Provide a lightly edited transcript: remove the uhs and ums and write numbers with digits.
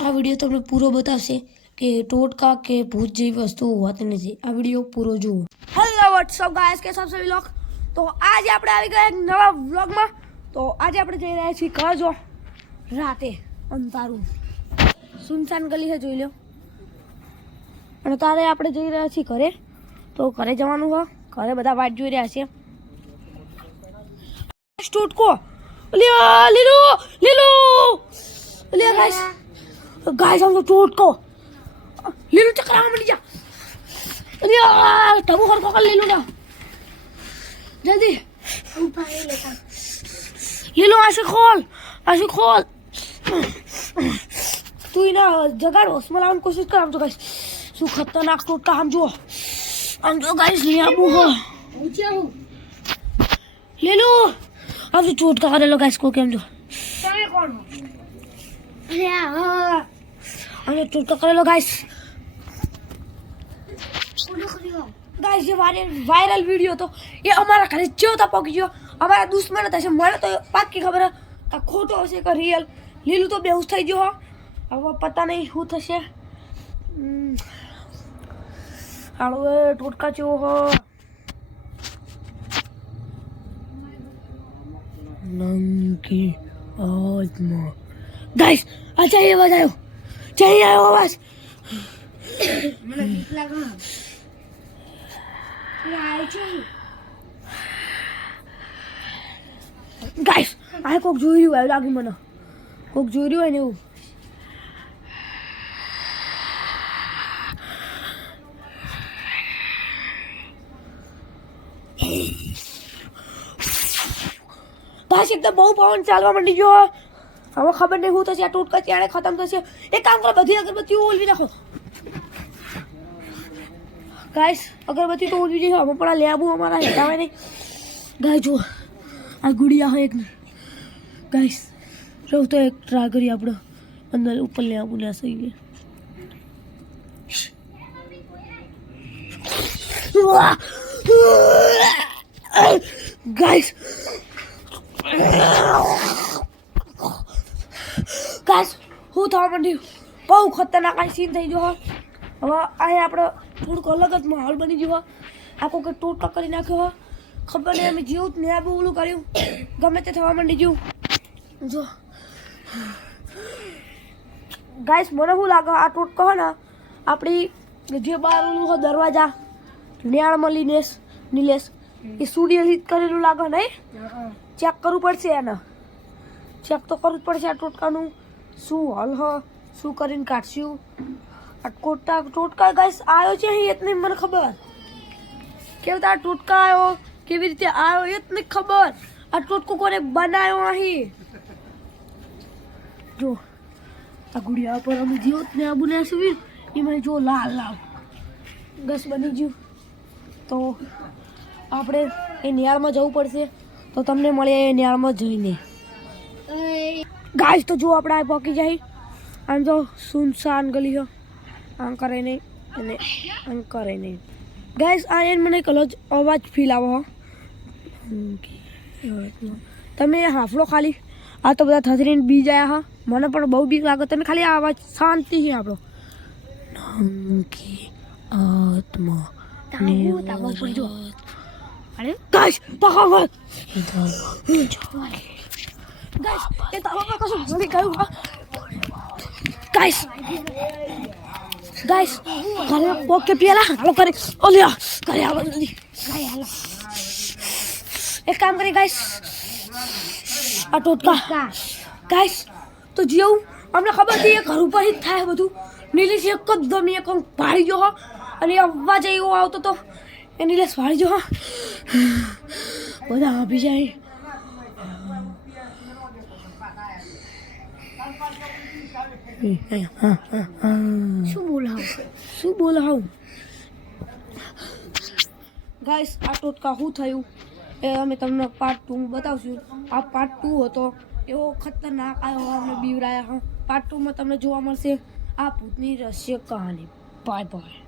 આ વિડીયો તમને પૂરો બતાવશે કે ટોટકા કે ભૂત જેવી વસ્તુઓ હોતી નથી। આ વિડીયો પૂરો જુઓ। હેલો વોટ્સઅપ ગાઈસ, કે સબ વ્લોગ। તો આજે આપણે આવી ગયા એક નવા વ્લોગમાં। તો આજે આપણે જઈ રહ્યા છીએ કજો રાતે અંધારું સુનસાન ગલી છે, જોઈ લો। અને તારે આપણે જઈ રહ્યા છીએ ઘરે। તો ઘરે જવાનું હોય, ઘરે બધા વાટ જોઈ રહ્યા છે। ટોટકો લીલો લીલો લે गाइस हम तो टूट को ले लो चक्कर में जा अरे यार टबू कर को ले लो ना जल्दी ऊपर ले लो ऐसे खोल तू ही ना जगह उसमें लाने कोशिश कर। हम तो गाइस सु खतरनाक टूट का हम जो गाइस ले आबू हो ले लो। अब तो टूट का कर लो गाइस को के हम जो कौन अरे टूटका कर लो गाइस। गाइस ये वायरल वीडियो तो ये हमारा घरे चौथा पकी जो हमारा दुश्मन था મને તો પાકી ખબર આ ખોટો હશે કે રિયલ। લીલું તો બેહોશ થઈ ગયો। હવે પતા નહીં શું થશે। હાલો ટોટકા ચો હો નંકી આત્મા। गाइस अच्छा ये बताओ चाहिए आयो बस મને ભીખ લાગે ને આય છે। गाइस આ કોક જોઈ રહ્યું લાગે મને કોક જોઈ રહ્યું હોય ને એવું। गाइस एकदम બહુ પવન ચાલવા માંડી ગયો। હવે ખબર નહીં હું થશે। આ ટોટકા ક્યારે ખતમ થશે। એક કામ કરો, બધી અગરબત્તીઓ ઓલવી નાખો ગાઈસ। અગરબત્તી તો ઓલવી જોઈએ। હવે પણ આ લેબુ અમારા હેઠાવે નહીં ગાઈસ। જો આ ગુડિયા હોય એક ગાઈસ। રહો તો એક ટ્રાય કરીએ આપણે અંદર ઉપર લેબુ લે સહી ગાઈસ। गाइस હું થવા માંડ્યું બહુ ખતરનાક આ સીન થઈ ગયો। હવે આ આપણે થોડુંક અલગ જ માહોલ બની ગયો। આખો કે ટોટકા કરી નાખ્યો। ખબર નહીં અમે જેવું ને આ ઓલું કર્યું ગમે તે થવા માંડી ગયું। જો ગાઈસ મને શું લાગે આ ટોટકો હોય ને આપણી જે બહારનું હોય દરવાજા ન્યાળમાં નીલેશ એ સ્ટુડિયો હિટ કરેલું લાગે નહીં। ચેક કરવું પડશે એને। ચેક તો કરવું જ પડશે આ ટોટકાનું શું હાલ હ શું કરીને કાઢશું। આ ટોટકા ગાઈસ આવ્યો છે અહીં એ જ નહીં મને ખબર કેવી આ ટોટકા આવ્યો કેવી રીતે આવ્યો એ જ નહીં ખબર। આ ટોટકો કોને બનાવ્યો અહીં જો આ ગુડિયા પર અમે જીવો ને આ બુને સુવી એમાં જો લાલ ગસ બની ગયું। તો આપણે એ નિહાળમાં જવું પડશે। તો તમને મળીએ એ નિહાળમાં જઈને गाइस। तो जो अपना पकी जाए आम तो सुनसान गली हो आम करे नहीं आम करे नहीं गाइस। आ मैंने कलो अवाज फील आवो तमे हाफलो खाली आ तो बधा थथरीने बी जाया हा मने पण बहु बीक लागे। तमे खाली आ अवाज शांति है आपलो नंकी आत्मा अरे गाइस पकाओ गाइस ये तावा का कसम जल्दी करो गाइस करे ओके पियाला हेलो करे ओलिया करे आवा जल्दी गाय हेलो एक काम करे गाइस आ टोटका गाइस तो जीव हमने खबर थी ये घर ऊपर ही था બધું નીલેશ એકદમ એક ભાળી ગયો અને અવાજ આવ્યો આવતો તો એ નીલેશ ભાળી ગયો। બધા આપી જાય શું બોલાવું ગાઈસ। આ ટોટકા શું થયું એ અમે તમને પાર્ટ 2 બતાવશું। આ પાર્ટ 2 હતો એવો ખતરનાક આવ્યો અમને બીવરાયા। પાર્ટ 2 માં તમને જોવા મળશે આ ભૂતની રહસ્ય કહાની। Bye bye.